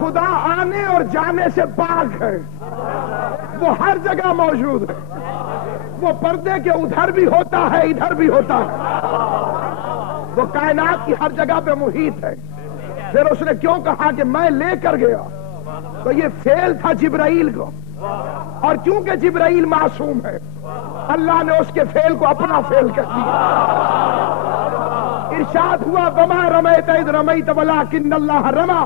خدا آنے اور جانے سے پاک ہے، وہ ہر جگہ موجود ہے، وہ پردے کے ادھر بھی ہوتا ہے ادھر بھی ہوتا ہے، وہ کائنات کی ہر جگہ پہ محیط ہے۔ پھر اس نے کیوں کہا کہ میں لے کر گیا؟ تو یہ فعل تھا جبرائیل کو، اور چونکہ جبرائیل معصوم ہے اللہ نے اس کے فعل کو اپنا فعل کر دیا۔ ارشاد ہوا وما رمیت اذ رمیت ولکن اللہ رما،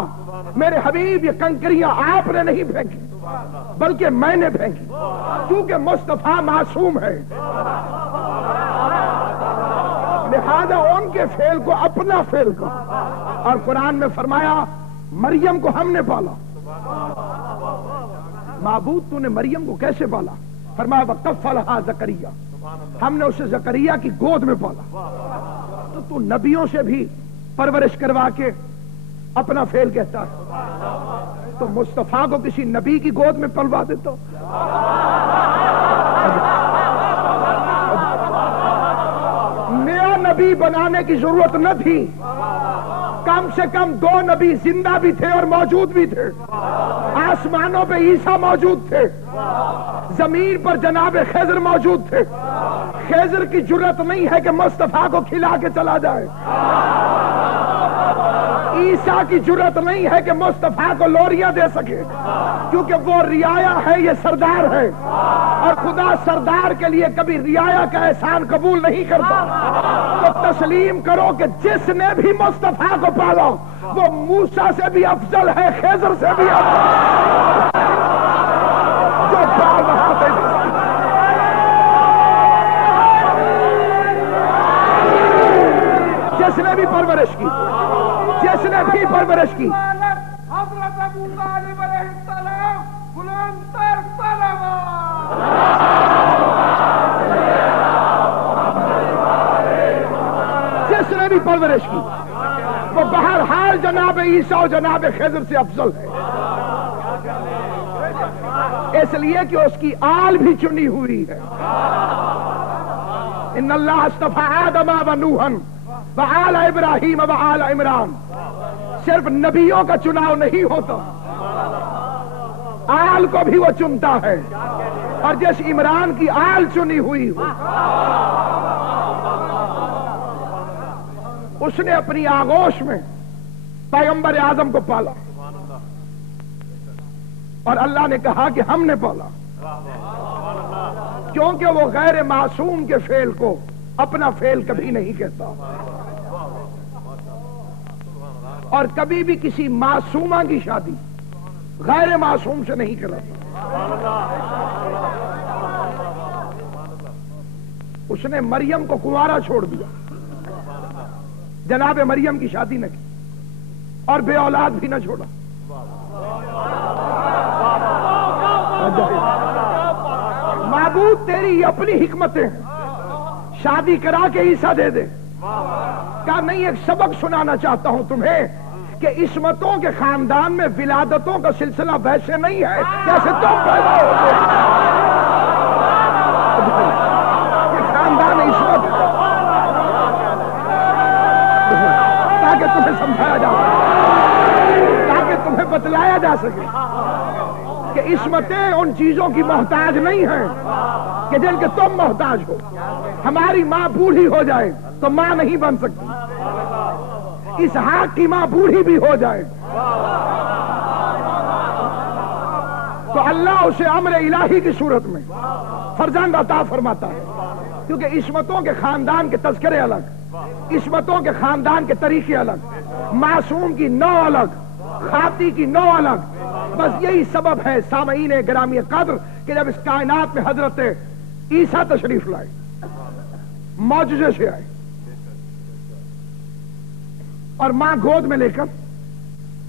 میرے حبیب یہ کنکریاں آپ نے نہیں پھینکی بلکہ میں نے پھینکی، کیونکہ مصطفیٰ معصوم ہے لہذا ان کے فعل کو اپنا فعل کا۔ اور قرآن میں فرمایا مریم کو ہم نے پالا۔ معبود تو نے مریم کو کیسے پالا؟ فرمایا وَقَفَّلَهَا زکریا، ہم نے اسے زکریا کی گود میں پالا۔ تو نبیوں سے بھی پرورش کروا کے اپنا فعل کہتا ہے، تو مصطفیٰ کو کسی نبی کی گود میں پلوا دیتا۔ نیا نبی بنانے کی ضرورت نہ تھی، کم سے کم 2 نبی زندہ بھی تھے اور موجود بھی تھے۔ آسمانوں پہ عیسیٰ موجود تھے، زمین پر جناب خضر موجود تھے۔ خضر کی جرت نہیں ہے کہ مصطفیٰ کو کھلا کے چلا جائے، عیسیٰ کی جرت نہیں ہے کہ مصطفیٰ کو لوریاں دے سکے، کیونکہ وہ رعایا ہے، یہ سردار ہے، اور خدا سردار کے لیے کبھی رعایا کا احسان قبول نہیں کرتا۔ تو تسلیم کرو کہ جس نے بھی مصطفیٰ کو پالا وہ موسیٰ سے بھی افضل ہے، خضر سے بھی افضل جو پال رہا تھا۔ جس نے بھی پرورش کی، جس نے بھی پرورش کی، حضرت ابو طالب علیہ السلام بلند تر طلبا، جس نے بھی پرورش کی وہ بہرحال جناب عیسیٰ اور جناب خضر سے افضل ہے، اس لیے کہ اس کی آل بھی چنی ہوئی ہے۔ ان اللہ اصطفیٰ آدم و نوحا وآل ابراہیم وآل عمران، صرف نبیوں کا چناؤ نہیں ہوتا، آل کو بھی وہ چنتا ہے، اور جس عمران کی آل چنی ہوئی ہو اس نے اپنی آغوش میں پیغمبر اعظم کو پالا، اور اللہ نے کہا کہ ہم نے پالا، کیونکہ وہ غیر معصوم کے فعل کو اپنا فعل کبھی نہیں کہتا، اور کبھی بھی کسی معصومہ کی شادی غیر معصوم سے نہیں کراتا۔ اس نے مریم کو کنوارا چھوڑ دیا، جناب مریم کی شادی نہ کی اور بے اولاد بھی نہ چھوڑا۔ معبود تیری اپنی حکمتیں ہیں، شادی کرا کے عیسیٰ دے دے۔ کہا نہیں، ایک سبق سنانا چاہتا ہوں تمہیں کہ عصمتوں کے خاندان میں ولادتوں کا سلسلہ ویسے نہیں ہے جیسے تم پیدا ہوتے ہیں۔ یہ خاندان عصمت ہے، تاکہ تمہیں سمجھایا جا سکے، تاکہ تمہیں بتلایا جا سکے کہ عصمتیں ان چیزوں کی محتاج نہیں ہیں کہ جن کے تم محتاج ہو۔ ہماری ماں بوڑھی ہو جائے تو ماں نہیں بن سکتی، اسحاق کی ماں بوڑھی بھی ہو جائے تو اللہ اسے امر الہی کی صورت میں فرزند عطا فرماتا ہے، کیونکہ عصمتوں کے خاندان کے تذکرے الگ، عصمتوں کے خاندان کے طریقے الگ، معصوم کی نو الگ، خاطی کی نو الگ۔ بس یہی سبب ہے سامعین گرامی قدر کہ جب اس کائنات میں حضرت عیسیٰ تشریف لائے، معجزے سے آئے، اور ماں گود میں لے کر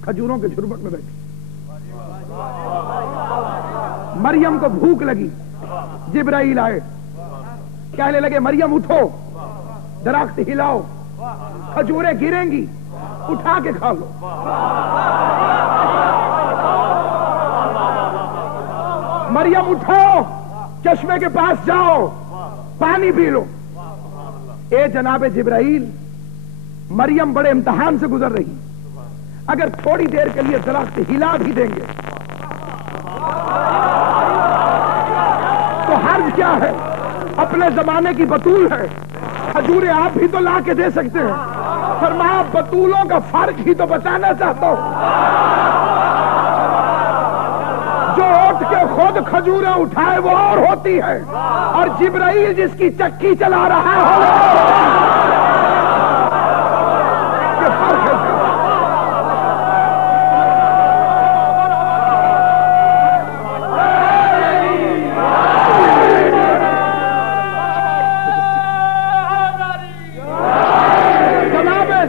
کھجوروں کے جھرمٹ میں بیٹھی۔ مریم کو بھوک لگی، جبرائیل آئے، کہنے لگے مریم اٹھو، درخت ہلاؤ، کھجوریں گریں گی، اٹھا کے کھا لو۔ مریم اٹھو، چشمے کے پاس جاؤ، پانی پی لو۔ اے جناب جبرائیل، مریم بڑے امتحان سے گزر رہی، اگر تھوڑی دیر کے لیے درخت ہلا بھی دیں گے تو حرج کیا ہے؟ اپنے زمانے کی بطول ہے، کھجوریں آپ بھی تو لا کے دے سکتے ہیں۔ فرمایا بطولوں کا فرق ہی تو بتانا چاہتا ہوں۔ جو اٹھ کے خود کھجوریں اٹھائے وہ اور ہوتی ہے، اور جبرائیل جس کی چکی چلا رہا ہے یہ فرق ہے۔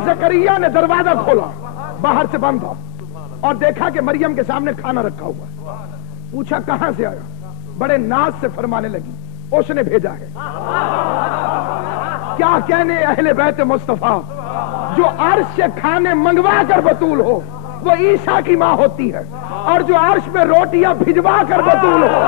زکریا نے دروازہ کھولا، باہر سے بند تھا، اور دیکھا کہ مریم کے سامنے کھانا رکھا ہوا۔ پوچھا کہاں سے آیا؟ بڑے ناز سے فرمانے لگی اس نے بھیجا ہے۔ کیا کہنے اہل بیت مصطفیٰ، جو عرش سے کھانے منگوا کر بطول ہو وہ عیسیٰ کی ماں ہوتی ہے، اور جو عرش میں روٹیاں بھجوا کر بطول ہو